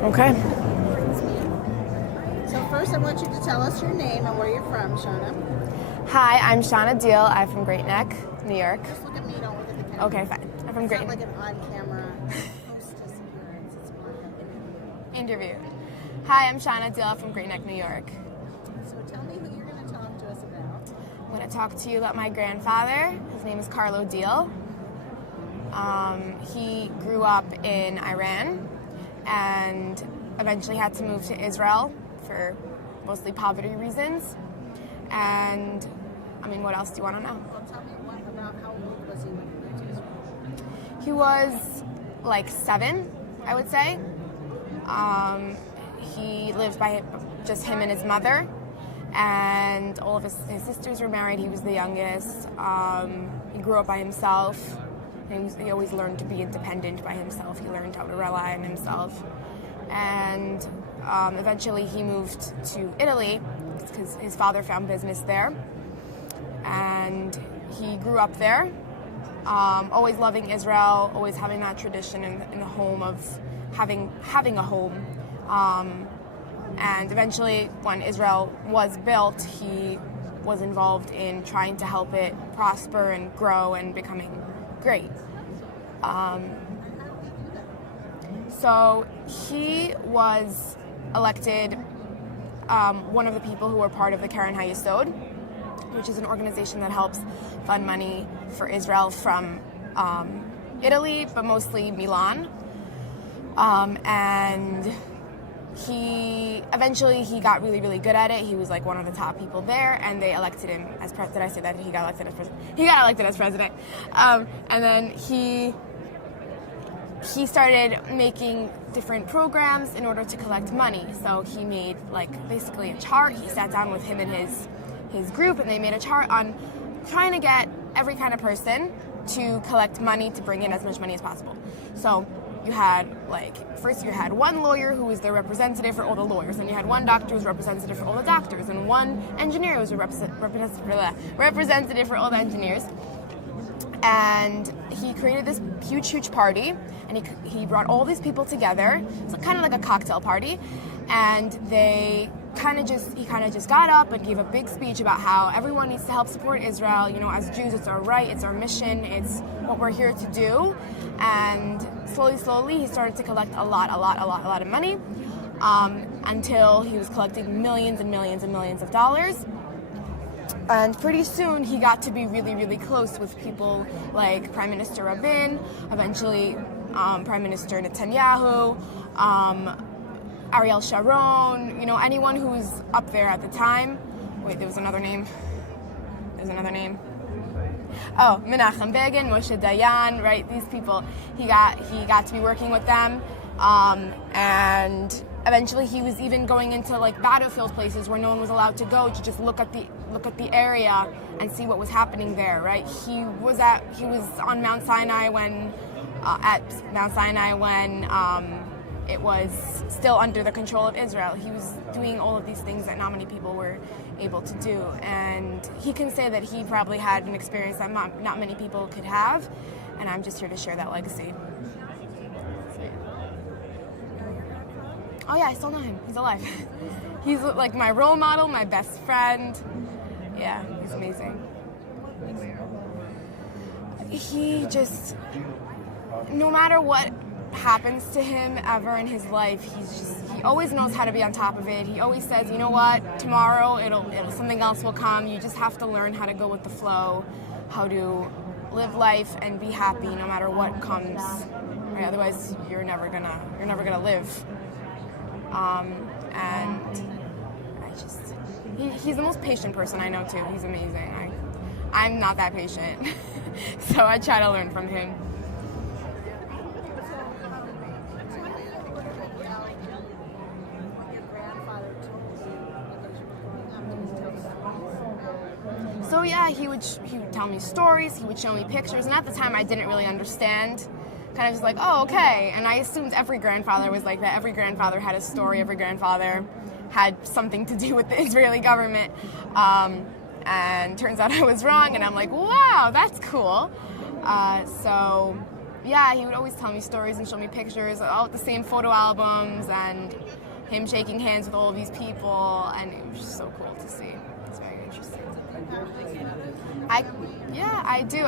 Okay. So first I want you to tell us your name and where you're from, Shana. Hi, I'm Shana Deil. I'm from Great Neck, New York. Just look at me, don't look at the camera. Okay, fine. I'm from Great It's not Neck. like an on-camera hostess appearance. It's more like an Interview. Hi, I'm Shana Deil from Great Neck, New York. So tell me who you're going to talk to us about. I'm going to talk to you about my grandfather. His name is Carlo Deil. He grew up in Iran and eventually had to move to Israel for mostly poverty reasons. And, I mean, what else do you want to know? Well, tell me about how old was he when he moved to Israel? He was like 7, I would say. He lived by just him and his mother, and all of his sisters were married. He was the youngest. He grew up by himself. He always learned to be independent by himself. He learned how to rely on himself. And eventually he moved to Italy because his father found business there. And he grew up there, always loving Israel, always having that tradition in the home of having a home. And eventually, when Israel was built, he was involved in trying to help it prosper and grow and becoming great. So he was elected one of the people who were part of the Keren HaYesod, which is an organization that helps fund money for Israel from Italy, but mostly Milan. And he got really, really good at it. He was like one of the top people there, and they elected him as president. Did I say that he got elected as president? He got elected as president. And then he started making different programs in order to collect money. So he made like basically a chart. He sat down with him and his group, and they made a chart on trying to get every kind of person to collect money to bring in as much money as possible. So you had first you had one lawyer who was the representative for all the lawyers, and you had one doctor who was representative for all the doctors, and one engineer who was representative for all the engineers. And he created this huge party, and he brought all these people together. It's kind of like a cocktail party, and he kind of just got up and gave a big speech about how everyone needs to help support Israel. You know, as Jews, it's our right, it's our mission, it's what we're here to do. And slowly, he started to collect a lot of money, until he was collecting millions and millions and millions of dollars. And pretty soon, he got to be really, really close with people like Prime Minister Rabin, eventually Prime Minister Netanyahu, Ariel Sharon, you know, anyone who was up there at the time. Wait, there was another name. Oh, Menachem Begin, Moshe Dayan, right? These people, he got to be working with them, and eventually he was even going into like battlefield places where no one was allowed to go to just look at the area and see what was happening there, right? He was on Mount Sinai when it was still under the control of Israel. He was doing all of these things that not many people were able to do. And he can say that he probably had an experience that not many people could have. And I'm just here to share that legacy. Oh yeah, I still know him. He's alive. He's like my role model, my best friend. Yeah, he's amazing. He just, no matter what happens to him ever in his life, he always knows how to be on top of it. He always says, you know what, tomorrow something else will come. You just have to learn how to go with the flow, how to live life and be happy no matter what comes. Right? Otherwise, you're never gonna live. And he's the most patient person I know too. He's amazing. I'm not that patient, so I try to learn from him. So yeah, he would tell me stories, he would show me pictures, and at the time I didn't really understand. Kind of just like, oh, okay. And I assumed every grandfather was like that. Every grandfather had a story, every grandfather had something to do with the Israeli government. And turns out I was wrong, and I'm like, wow, that's cool. So yeah, he would always tell me stories and show me pictures, all the same photo albums, and him shaking hands with all of these people, and it was just so cool to see. It's very interesting. I do.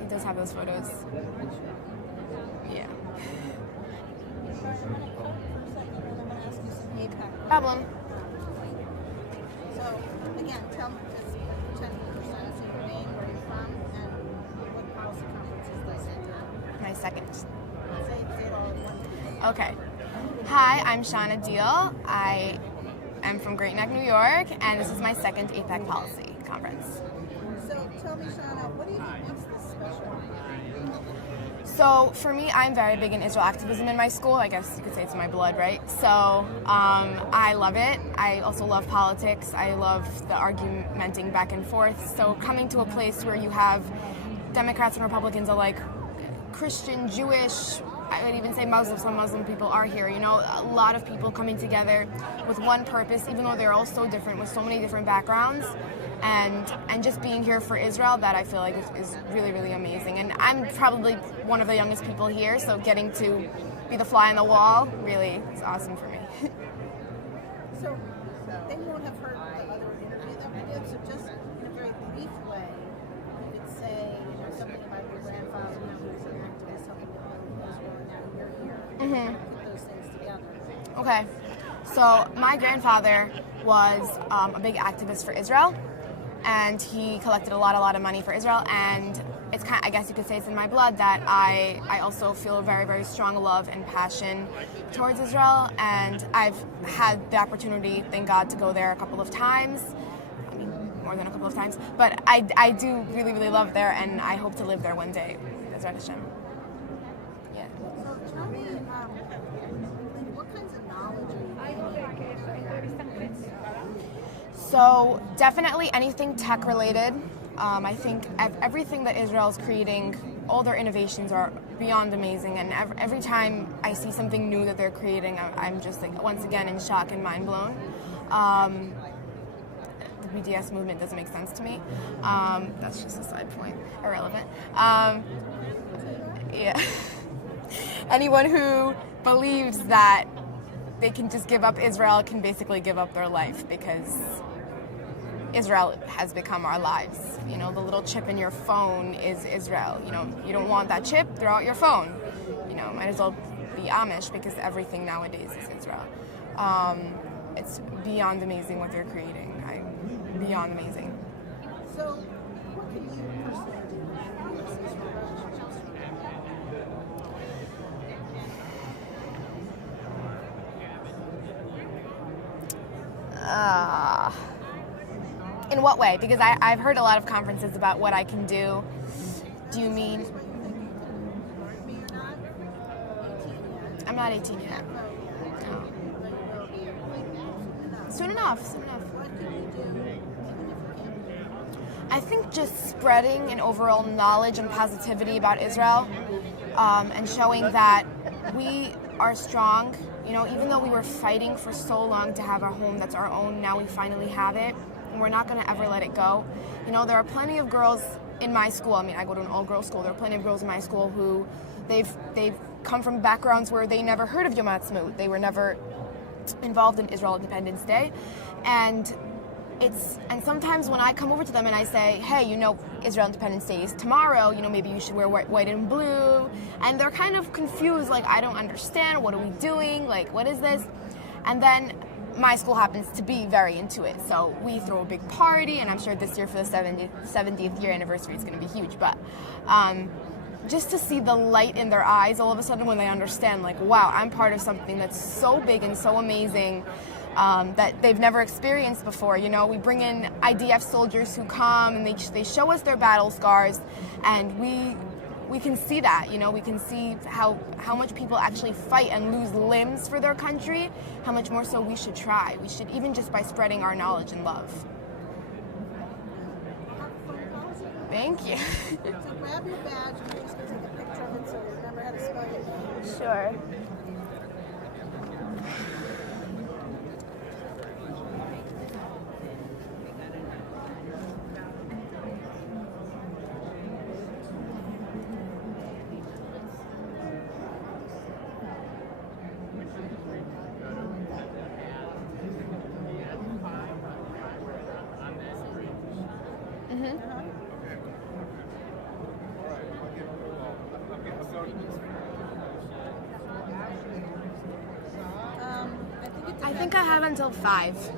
He does have those photos. Yeah. Problem. So, again, tell me just 10% of your name, where you're from, and what policy conferences they sent out. My second. Say it all at once. Okay. Hi, I'm Shana Deil. I am from Great Neck, New York, and this is my second AIPAC policy conference. So, tell me, Shana, what do you think makes this special? So for me, I'm very big in Israel activism in my school. I guess you could say it's in my blood, right? So I love it. I also love politics. I love the argumenting back and forth. So coming to a place where you have Democrats and Republicans alike, Christian, Jewish, I would even say Muslim, some Muslim people are here. You know, a lot of people coming together with one purpose, even though they're all so different, with so many different backgrounds. And just being here for Israel, that I feel like is really, really amazing. And I'm probably one of the youngest people here, so getting to be the fly on the wall really is awesome for me. So, they won't have heard the other interview that we did, so just in a very brief way, you could say, something about your grandfather, who was an activist, something about Israel, and now you're here. Put those things together. Okay, so my grandfather was a big activist for Israel, and he collected a lot of money for Israel, and it's kind of, I guess you could say it's in my blood that I also feel a very, very strong love and passion towards Israel, and I've had the opportunity, thank God, to go there a couple of times. I mean, more than a couple of times, but I do really, really love there, and I hope to live there one day. Bezrat Hashem. Yeah. So, tell me, what kinds of knowledge are you gaining? So definitely anything tech related. I think everything that Israel is creating, all their innovations are beyond amazing, and every time I see something new that they're creating, I'm just like, once again in shock and mind blown. The BDS movement doesn't make sense to me. That's just a side point, irrelevant. Yeah. Anyone who believes that they can just give up Israel can basically give up their life, because Israel has become our lives. You know, the little chip in your phone is Israel. You know, you don't want that chip, throw out your phone. You know, might as well be Amish, because everything nowadays is Israel. It's beyond amazing what they're creating. Beyond amazing. So, what can you personally do to U.S. Israel relationships? In what way? Because I've heard a lot of conferences about what I can do. Do you mean? I'm not 18 yet. No. Soon enough. I think just spreading an overall knowledge and positivity about Israel, and showing that we are strong. You know, even though we were fighting for so long to have a home that's our own, now we finally have it, and we're not going to ever let it go. You know, there are plenty of girls in my school. I mean, I go to an all-girls school. There are plenty of girls in my school who they've come from backgrounds where they never heard of Yom Ha'atzmaut. They were never involved in Israel Independence Day, and sometimes when I come over to them and I say, hey, you know, Israel Independence Day is tomorrow, you know, maybe you should wear white and blue, and they're kind of confused, like, I don't understand, what are we doing, like, what is this? And then my school happens to be very into it, so we throw a big party, and I'm sure this year for the 70th year anniversary it's going to be huge, but just to see the light in their eyes all of a sudden when they understand, like, wow, I'm part of something that's so big and so amazing, that they've never experienced before. You know, we bring in IDF soldiers who come and they show us their battle scars, and we can see that. You know, we can see how much people actually fight and lose limbs for their country, how much more so we should try. We should, even just by spreading our knowledge and love. Thank you. So grab your badge and we're just going to take a picture of it so you remember how to spell your name. Sure. I think I have until 5.